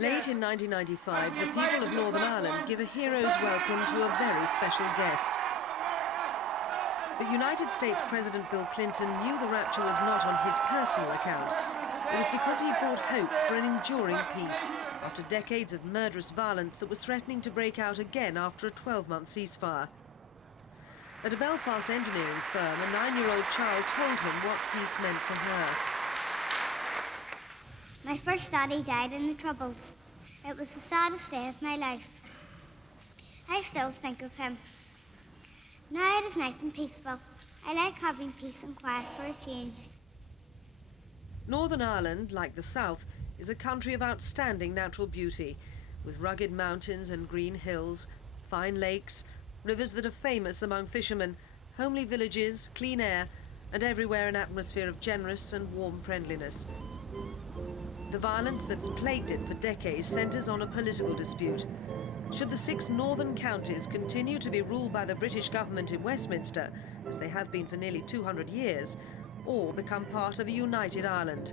Late in 1995, the people of Northern Ireland give a hero's welcome to a very special guest. But United States President Bill Clinton knew the rapture was not on his personal account. It was because he brought hope for an enduring peace after decades of murderous violence that was threatening to break out again after a 12-month ceasefire. At a Belfast engineering firm, a 9-year-old child told him what peace meant to her. My first daddy died in the Troubles. It was the saddest day of my life. I still think of him. Now it is nice and peaceful. I like having peace and quiet for a change. Northern Ireland, like the South, is a country of outstanding natural beauty, with rugged mountains and green hills, fine lakes, rivers that are famous among fishermen, homely villages, clean air, and everywhere an atmosphere of generous and warm friendliness. The violence that's plagued it for decades centres on a political dispute. Should the 6 northern counties continue to be ruled by the British government in Westminster, as they have been for nearly 200 years, or become part of a united Ireland?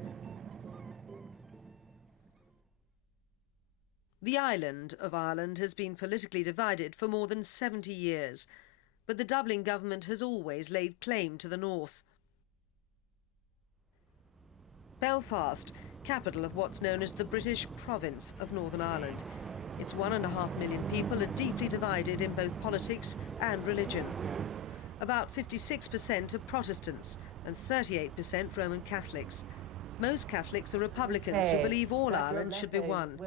The island of Ireland has been politically divided for more than 70 years, but the Dublin government has always laid claim to the north. Belfast, capital of what's known as the British province of Northern Ireland. Its 1.5 million people are deeply divided in both politics and religion. About 56% are Protestants and 38% Roman Catholics. Most Catholics are Republicans who believe all Ireland should be one.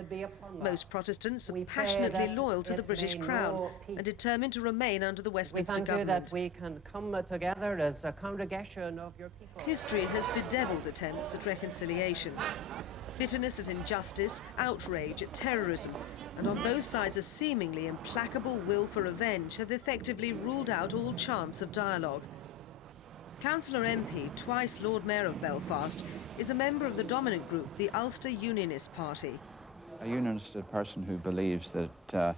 Most Protestants are passionately loyal to the British Crown and determined to remain under the Westminster government. We can come together as a congregation of your people. History has bedeviled attempts at reconciliation. Bitterness at injustice, outrage at terrorism, and on both sides a seemingly implacable will for revenge have effectively ruled out all chance of dialogue. Councillor MP, twice Lord Mayor of Belfast, is a member of the dominant group, the Ulster Unionist Party. A unionist is a person who believes that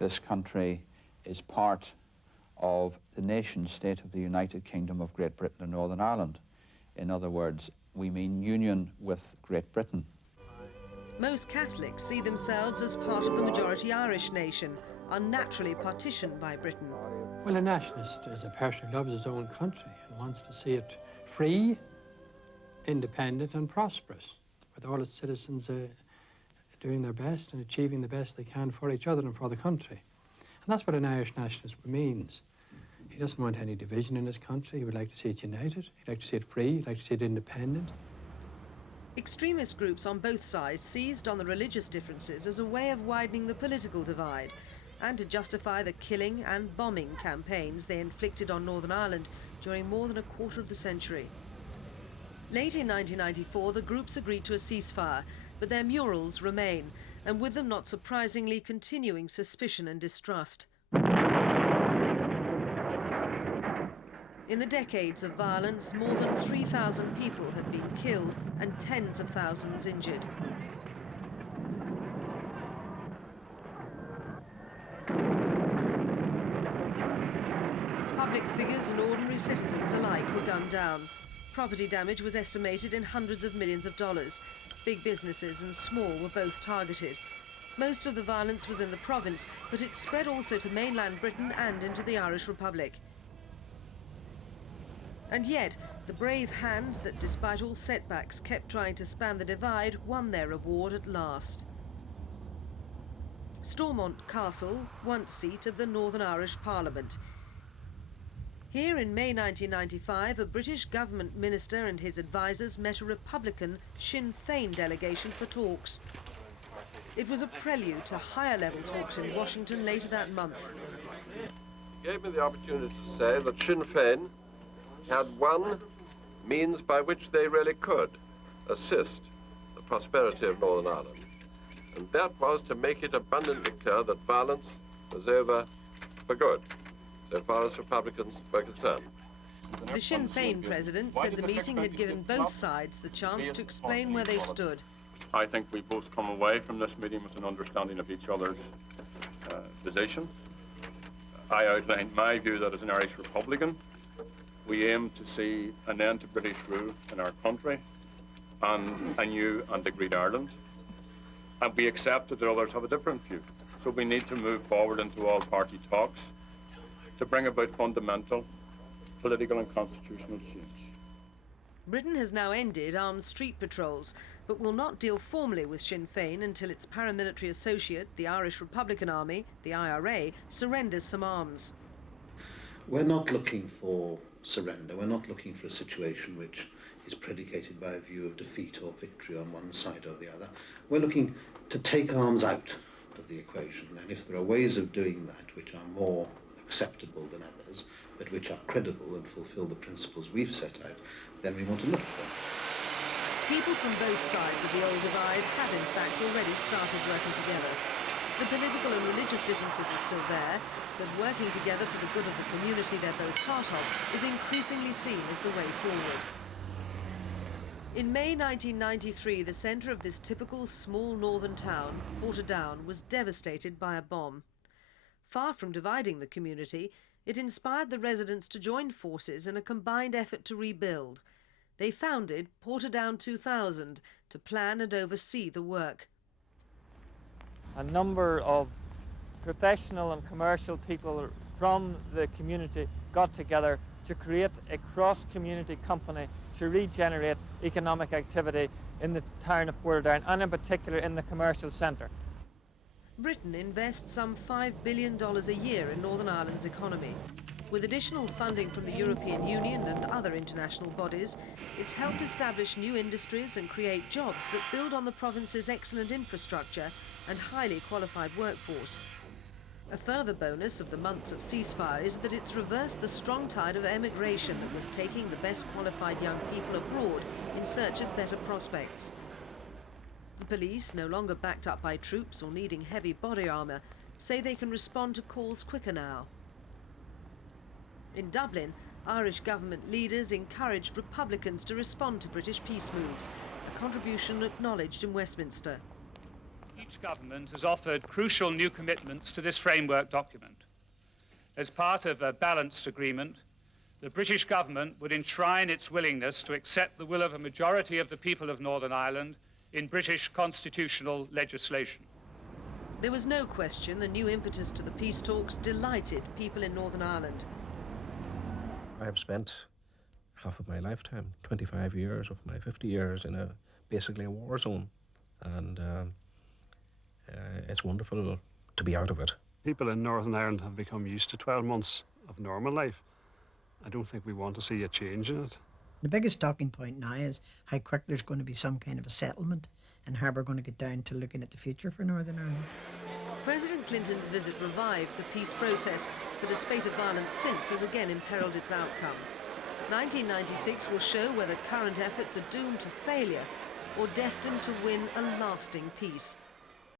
this country is part of the nation state of the United Kingdom of Great Britain and Northern Ireland. In other words, we mean union with Great Britain. Most Catholics see themselves as part of the majority Irish nation, unnaturally partitioned by Britain. Well, a nationalist is a person who loves his own country and wants to see it free, independent and prosperous, with all its citizens doing their best and achieving the best they can for each other and for the country. And that's what an Irish nationalist means. He doesn't want any division in his country. He would like to see it united. He'd like to see it free. He'd like to see it independent. Extremist groups on both sides seized on the religious differences as a way of widening the political divide and to justify the killing and bombing campaigns they inflicted on Northern Ireland during more than a quarter of the century. Late in 1994, the groups agreed to a ceasefire, but their murals remain, and with them, not surprisingly, continuing suspicion and distrust. In the decades of violence, more than 3,000 people had been killed and tens of thousands injured. Public figures and ordinary citizens alike were gunned down. Property damage was estimated in hundreds of millions of dollars. Big businesses and small were both targeted. Most of the violence was in the province, but it spread also to mainland Britain and into the Irish Republic. And yet, the brave hands that, despite all setbacks, kept trying to span the divide, won their reward at last. Stormont Castle, once seat of the Northern Irish Parliament. Here in May 1995, a British government minister and his advisers met a Republican Sinn Féin delegation for talks. It was a prelude to higher-level talks in Washington later that month. It gave me the opportunity to say that Sinn Féin had one means by which they really could assist the prosperity of Northern Ireland, and that was to make it abundantly clear that violence was over for good, so far as Republicans were concerned. The Sinn Féin president said the meeting had given both sides the chance to explain where they stood. I think we both come away from this meeting with an understanding of each other's position. I outlined my view that as an Irish Republican, we aim to see an end to British rule in our country and a new and agreed Ireland. And we accept that others have a different view. So we need to move forward into all-party talks to bring about fundamental political and constitutional change. Britain has now ended armed street patrols, but will not deal formally with Sinn Féin until its paramilitary associate, the Irish Republican Army, the IRA, surrenders some arms. We're not looking for surrender. We're not looking for a situation which is predicated by a view of defeat or victory on one side or the other. We're looking to take arms out of the equation, and if there are ways of doing that which are more acceptable than others, but which are credible and fulfil the principles we've set out, then we want to look at them. People from both sides of the old divide have in fact already started working together. The political and religious differences are still there, but working together for the good of the community they're both part of is increasingly seen as the way forward. In May 1993, the centre of this typical small northern town, Portadown, was devastated by a bomb. Far from dividing the community, it inspired the residents to join forces in a combined effort to rebuild. They founded Portadown 2000 to plan and oversee the work. A number of professional and commercial people from the community got together to create a cross-community company to regenerate economic activity in the town of Portadown, and in particular in the commercial centre. Britain invests some $5 billion a year in Northern Ireland's economy. With additional funding from the European Union and other international bodies, it's helped establish new industries and create jobs that build on the province's excellent infrastructure and highly qualified workforce. A further bonus of the months of ceasefire is that it's reversed the strong tide of emigration that was taking the best qualified young people abroad in search of better prospects. The police, no longer backed up by troops or needing heavy body armour, say they can respond to calls quicker now. In Dublin, Irish government leaders encouraged Republicans to respond to British peace moves, a contribution acknowledged in Westminster. Each government has offered crucial new commitments to this framework document. As part of a balanced agreement, the British government would enshrine its willingness to accept the will of a majority of the people of Northern Ireland in British constitutional legislation. There was no question the new impetus to the peace talks delighted people in Northern Ireland. I have spent half of my lifetime, 25 years of my 50 years, in basically a war zone, and it's wonderful to be out of it. People in Northern Ireland have become used to 12 months of normal life. I don't think we want to see a change in it. The biggest talking point now is how quick there's going to be some kind of a settlement and how we're going to get down to looking at the future for Northern Ireland. President Clinton's visit revived the peace process, but a spate of violence since has again imperilled its outcome. 1996 will show whether current efforts are doomed to failure or destined to win a lasting peace.